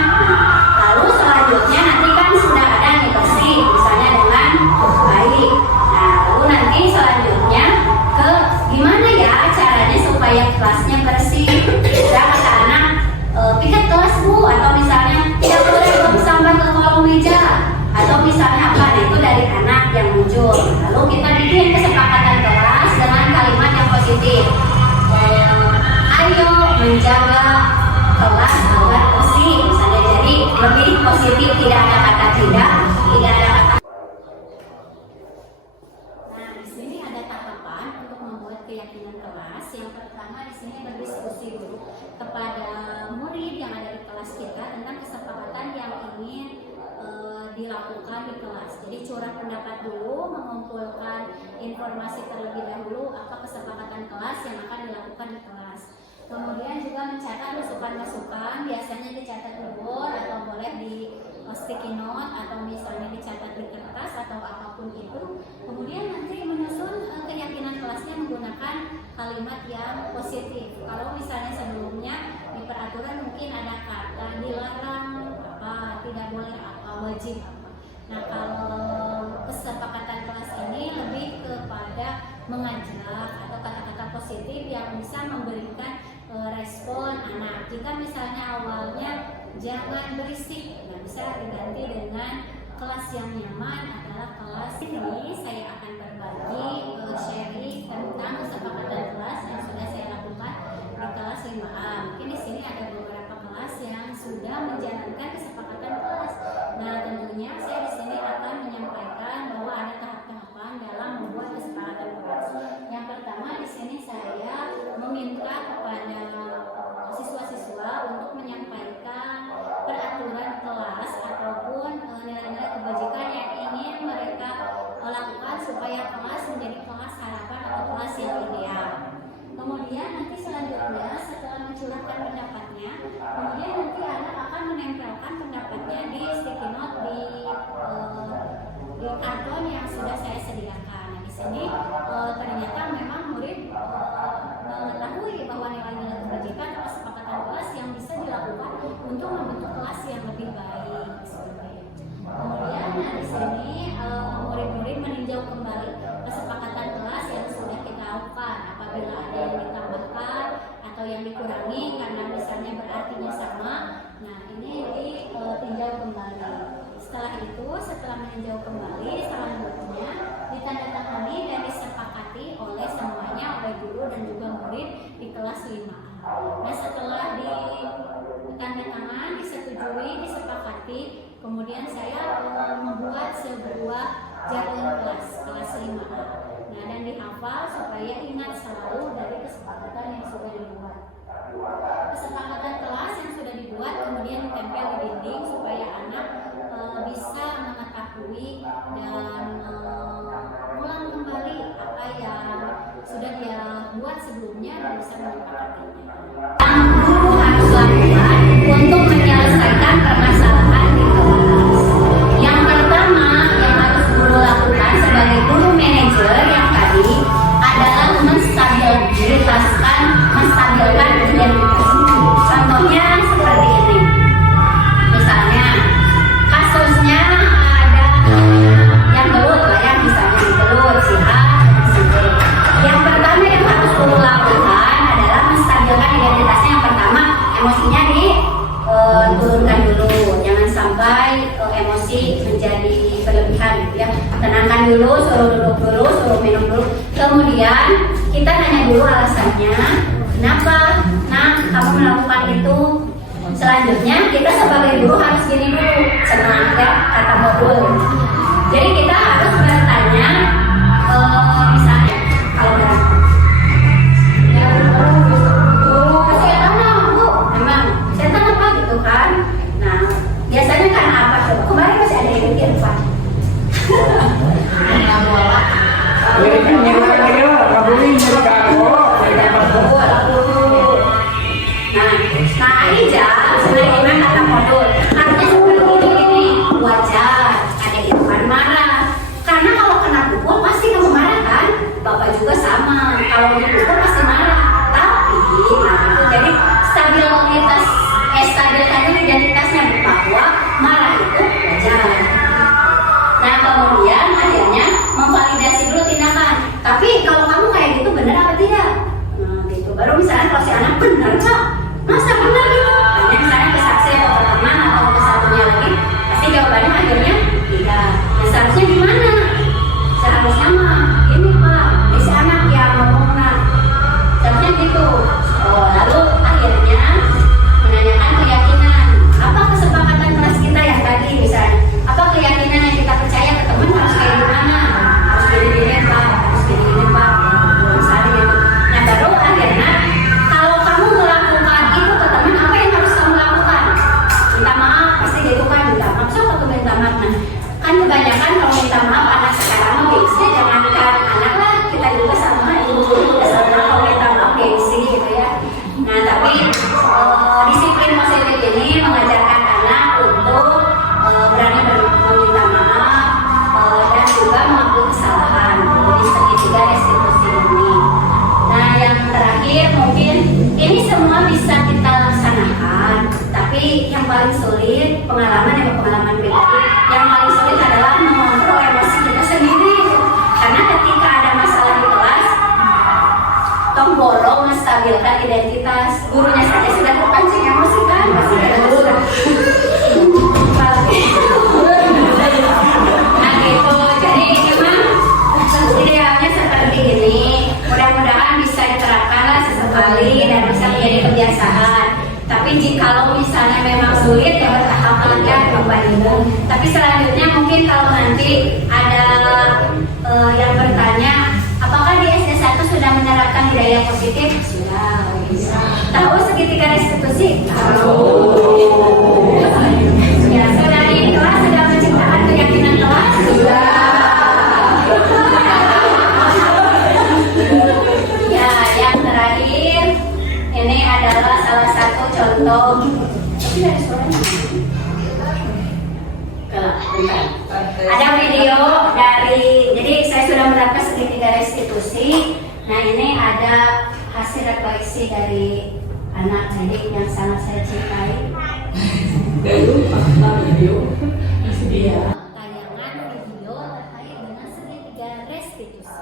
Lalu selanjutnya nanti kan sudah ada nih bersih, misalnya dengan baik. Nah, lalu nanti selanjutnya ke gimana ya caranya supaya kelasnya bersih. Bisa kata anak piket kelas Bu, atau misalnya tidak boleh buang sampah ke kolong meja, atau misalnya apa? Nah, itu dari anak yang muncul. Lalu kita bikin kesepakatan kelas dengan kalimat yang positif. Ayo menjaga kelas agar bersih, misalnya. Jadi lebih positif, tidak ada kata tidak ada kata. Nah, di sini ada tahapan untuk membuat keyakinan kelas. Yang pertama di sini berdiskusi dulu kepada murid yang ada di kelas kita tentang kesepakatan yang ingin dilakukan di kelas. Jadi curah pendapat dulu, mengumpulkan informasi terlebih dahulu apa kesepakatan kelas yang akan dilakukan di kelas. Kemudian juga mencatat masukan-masukan, biasanya dicatat di board atau boleh di sticky note atau misalnya dicatat di kertas atau apapun itu. Kemudian nanti menyusun keyakinan kelasnya menggunakan kalimat yang positif. Kalau misalnya sebelumnya di peraturan mungkin ada kata dilarang apa, tidak boleh apa, wajib apa. Nah, kalau kesepakatan kelas ini lebih kepada mengajak atau kata-kata positif yang bisa memberikan respon anak. Jika misalnya awalnya jangan berisik, nah bisa diganti dengan kelas yang nyaman adalah kelas ini. Saya akan berbagi sharing tentang kesepakatan kelas yang sudah saya lakukan di kelas 5A. Mungkin di sini ada beberapa kelas yang sudah menjalankan kesepakatan kelas. Nah, tentunya saya di sini akan menyampaikan bahwa ada tahap-tahapan dalam membuat kesepakatan kelas. Yang pertama di sini saya meminta kepada siswa-siswa untuk menyampaikan peraturan kelas ataupun nilai-nilai kebajikan yang ingin mereka lakukan supaya kelas menjadi kelas harapan atau kelas yang ideal. Kemudian nanti selanjutnya setelah mencurahkan pendapatnya, kemudian nanti anak akan menempelkan pendapatnya di sticky note di karton yang sudah saya sediakan. Nah, di sini ternyata memang murid mengetahui bahwa nilai-nilai kebajikan atau kesepakatan kelas yang bisa dilakukan untuk membentuk kelas yang lebih baik. Kemudian di sini murid-murid meninjau kembali kesepakatan kelas yang sudah kita lakukan. Apabila ada yang ditambahkan atau yang dikurangi karena misalnya berartinya sama, nah ini ditinjau kembali. Setelah itu, setelah meninjau kembali, selanjutnya ditandatangani dan disepakati oleh semuanya, oleh guru dan juga murid di kelas 5A. Nah, setelah ditandatangan, disetujui, disepakati, kemudian saya membuat sebuah jargon kelas 5A. Nah, dan dihafal supaya ingat selalu dari kesepakatan yang sudah dibuat. Kesepakatan kelas yang sudah dibuat kemudian ditempel di dinding supaya anak bisa mengetahui dan mengulang kembali apa yang sudah dia buat sebelumnya dan bisa menyepakatinya. Guru harus lakukan untuk menyelesaikan permasalahan di kelas. Yang pertama yang harus guru lakukan sebagai guru manajer yang tadi adalah menstabilkan identitas. Contohnya seperti ini. Misalnya kasusnya ada yang gelut lah ya, misalnya gelut si A si B. Yang pertama yang harus guru lakukan adalah menstabilkan identitasnya. Yang pertama emosinya diturunkan dulu, jangan sampai emosi menjadi berlebihan gitu ya. Tenangkan dulu, suruh duduk dulu, suruh minum dulu. Kemudian kita nanya dulu alasannya, kenapa kamu melakukan itu. Selanjutnya kita sebagai guru harus gini dulu, senang ya kata modul. Jadi kita harus bertanya, misalnya kalau saya tahu bu, memang saya tahu apa gitu kan. Nah biasanya kan apa tuh? Kemarin masih ada yang bikin pak. Nah Ija, sebagaimana kata modul, artinya seperti ini wajar ada irfan marah. Karena kalau kena pukul paling sulit, pengalaman pribadi, yang paling sulit adalah mengontrol emosi kita sendiri. Karena ketika ada masalah di kelas, tong bolong menstabilkan identitas, gurunya saja sudah terpancing emosi kan, pasti kita sudah. Nah gitu, jadi memang idealnya seperti ini. Mudah-mudahan bisa diterapkan sesekali dan bisa menjadi kebiasaan. Tapi jikalau misalnya memang sulit ya bertahap aja Bapak Ibu. Tapi selanjutnya mungkin kalau nanti ada yang bertanya, apakah di SD 1 sudah menerapkan budaya positif? Sudah. Tahu segitiga restitusi? Tahu. Ya, sudah di kelas sudah menciptakan keyakinan kelas? Sudah. Ya, yang terakhir ini adalah salah satu contoh. Tapi dari suaranya. Bentar. Ada video jadi saya sudah mendapatkan segitiga restitusi. Nah ini ada hasil refleksi dari anak didik yang sangat saya cintai. Tayangan video terkait dengan segitiga restitusi.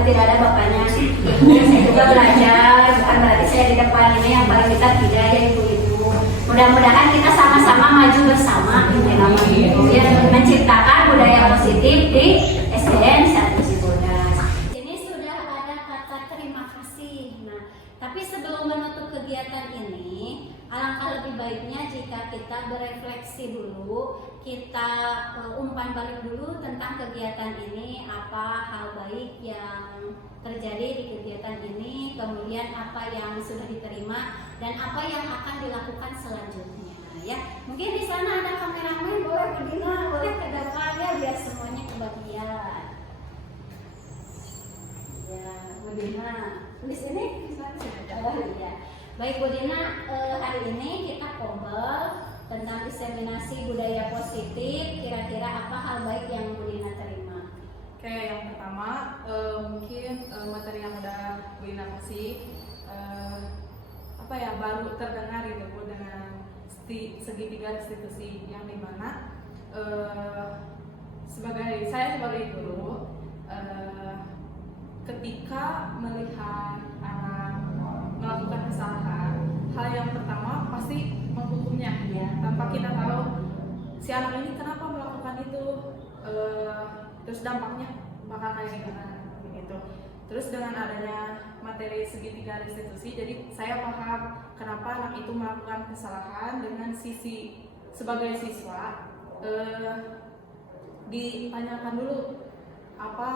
Tidak ada bapaknya. Saya juga belajar, bukan berarti saya di depan ini yang paling dekat, tidak ya ibu-ibu. Mudah-mudahan kita sama-sama maju bersama ya, menciptakan budaya positif di SDN 1 Cibodas. Ini sudah ada kata terima kasih. Nah, tapi sebelum menutup kegiatan ini, alangkah lebih baiknya jika kita berefleksi dulu, kita umpan balik dulu tentang kegiatan ini, apa hal baik yang terjadi di kegiatan ini, kemudian apa yang sudah diterima dan apa yang akan dilakukan selanjutnya ya. Mungkin di sana ada kameramen, boleh berdiri, boleh ke depan ya biar semuanya kebagian. Ya, Bu Dina, di sini? Oh iya. Baik Bu Dina, hari ini kita ngobrol tentang diseminasi budaya positif. Kira-kira apa hal baik yang Bu Dina terima? Oke, yang pertama mungkin materi yang udah Bu Dina kasih baru terdengar gitu Bu, dengan segitiga restitusi yang dimana saya sebagai guru ketika melihat anak melakukan kesalahan, hal yang pertama pasti menghukumnya ya, tanpa kita tahu si anak ini kenapa melakukan itu, terus dampaknya bakal kayak gimana begitu. Terus dengan adanya materi segitiga restitusi, jadi saya paham kenapa anak itu melakukan kesalahan. Dengan sisi sebagai siswa ditanyakan dulu apa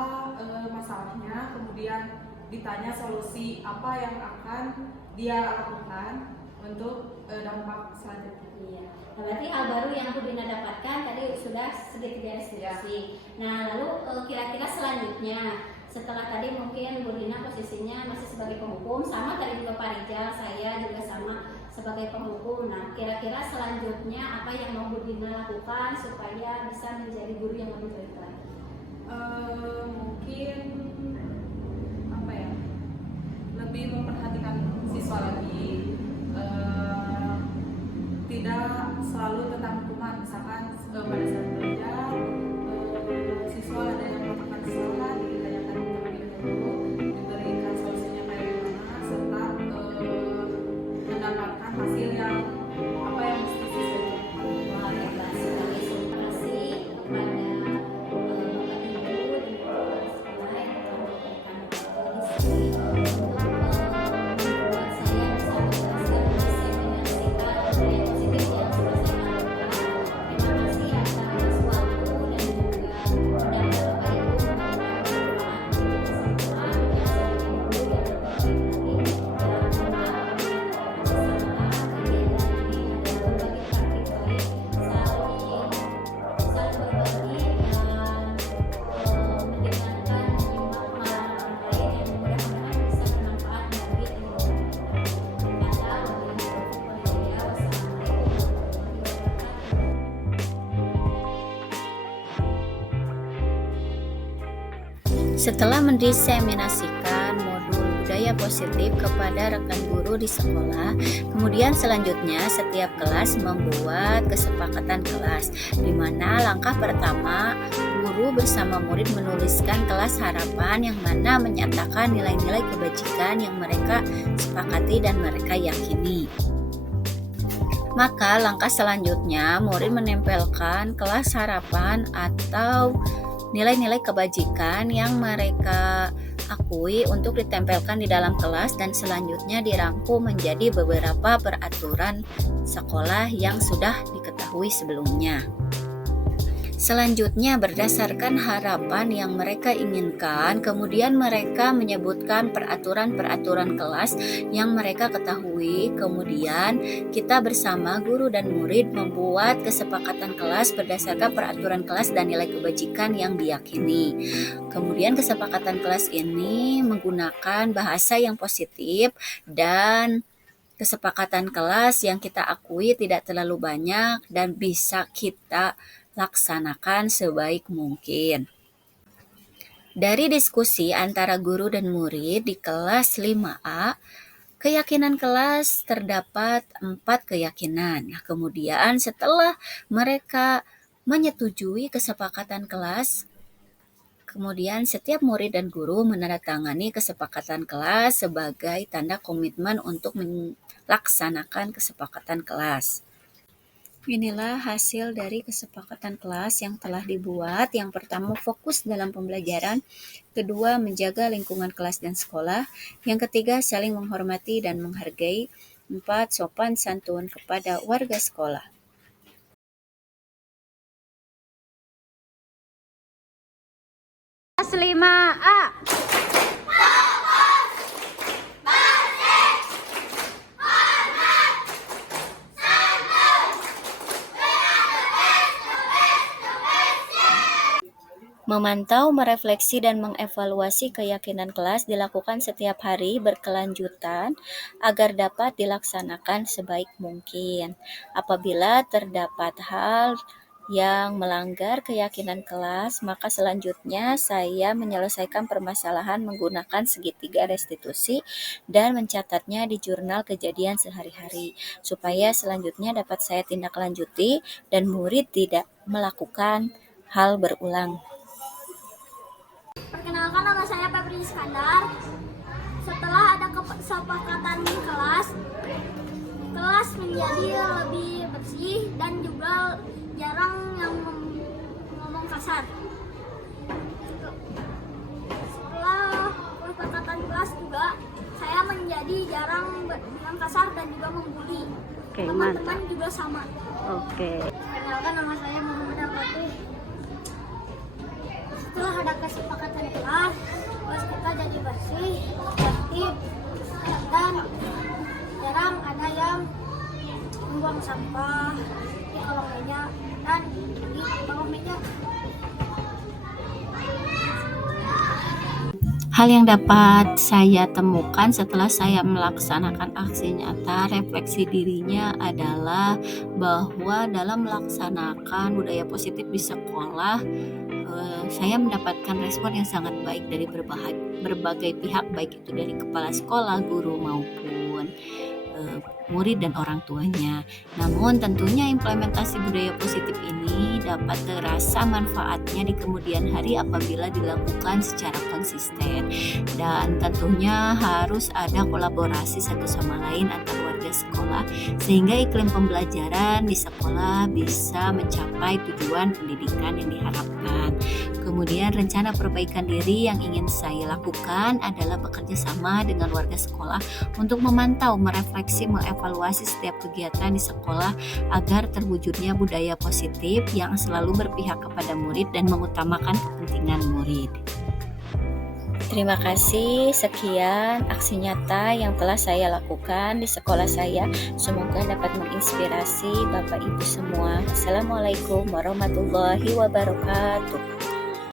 masalahnya, kemudian ditanya solusi apa yang akan dia lakukan untuk dampak selanjutnya. Iya. Nah, berarti hal baru yang Bu Dina dapatkan tadi sudah segitiga restitusi. Nah, lalu kira-kira selanjutnya setelah tadi mungkin Bu Dina posisinya masih sebagai penghukum, sama tadi juga Pak Rijal, saya juga sama sebagai penghukum. Nah, kira-kira selanjutnya apa yang mau Bu Dina lakukan supaya bisa menjadi guru yang lebih baik lagi? Mungkin apa ya, lebih memperhatikan siswa lagi, tidak selalu tentang hukuman. Misalkan pada saat belajar siswa ada yang melakukan kesalahan, ditanyakan terlebih dahulu, diberikan solusinya kayak gimana, serta mendapatkan hasil yang apa yang mesti siswa lakukan. Baiklah, sekali terima kasih kepada Setelah mendiseminasikan modul budaya positif kepada rekan guru di sekolah, kemudian selanjutnya setiap kelas membuat kesepakatan kelas, di mana langkah pertama guru bersama murid menuliskan kelas harapan yang mana menyatakan nilai-nilai kebajikan yang mereka sepakati dan mereka yakini. Maka langkah selanjutnya murid menempelkan kelas harapan atau nilai-nilai kebajikan yang mereka akui untuk ditempelkan di dalam kelas dan selanjutnya dirangkum menjadi beberapa peraturan sekolah yang sudah diketahui sebelumnya. Selanjutnya berdasarkan harapan yang mereka inginkan, kemudian mereka menyebutkan peraturan-peraturan kelas yang mereka ketahui. Kemudian kita bersama guru dan murid membuat kesepakatan kelas berdasarkan peraturan kelas dan nilai kebajikan yang diyakini. Kemudian kesepakatan kelas ini menggunakan bahasa yang positif dan kesepakatan kelas yang kita akui tidak terlalu banyak dan bisa kita laksanakan sebaik mungkin. Dari diskusi antara guru dan murid di kelas 5A, keyakinan kelas terdapat 4 keyakinan. Nah, kemudian setelah mereka menyetujui kesepakatan kelas, kemudian setiap murid dan guru menandatangani kesepakatan kelas sebagai tanda komitmen untuk melaksanakan kesepakatan kelas. Inilah hasil dari kesepakatan kelas yang telah dibuat. Yang pertama, fokus dalam pembelajaran. Kedua, menjaga lingkungan kelas dan sekolah. Yang ketiga, saling menghormati dan menghargai. 4, sopan santun kepada warga sekolah. Kelas 5A. Memantau, merefleksi, dan mengevaluasi keyakinan kelas dilakukan setiap hari berkelanjutan agar dapat dilaksanakan sebaik mungkin. Apabila terdapat hal yang melanggar keyakinan kelas, maka selanjutnya saya menyelesaikan permasalahan menggunakan segitiga restitusi dan mencatatnya di jurnal kejadian sehari-hari, supaya selanjutnya dapat saya tindak lanjuti dan murid tidak melakukan hal berulang. Perkenalkan, nama saya Febri Iskandar. Setelah ada kesepakatan kelas menjadi lebih bersih dan juga jarang yang ngomong kasar. Setelah kesepakatan kelas juga saya menjadi jarang bilang kasar dan juga membuli. Teman-teman juga sama. Perkenalkan, nama saya Muhammad Al-Fatih. Setelah ada kesepakatan kelas kita jadi bersih, tertib, dan jarang ada yang membuang sampah di kolong meja dan di bawah meja. Hal yang dapat saya temukan setelah saya melaksanakan aksi nyata refleksi dirinya adalah bahwa dalam melaksanakan budaya positif di sekolah, saya mendapatkan respon yang sangat baik dari berbagai pihak, baik itu dari kepala sekolah, guru maupun murid dan orang tuanya. Namun tentunya implementasi budaya positif ini dapat terasa manfaatnya di kemudian hari apabila dilakukan secara konsisten, dan tentunya harus ada kolaborasi satu sama lain antar warga sekolah sehingga iklim pembelajaran di sekolah bisa mencapai tujuan pendidikan yang diharapkan. Kemudian rencana perbaikan diri yang ingin saya lakukan adalah bekerja sama dengan warga sekolah untuk memantau, merefleksi, mengevaluasi setiap kegiatan di sekolah agar terwujudnya budaya positif yang selalu berpihak kepada murid dan mengutamakan kepentingan murid. Terima kasih, sekian aksi nyata yang telah saya lakukan di sekolah saya. Semoga dapat menginspirasi Bapak Ibu semua. Assalamualaikum warahmatullahi wabarakatuh.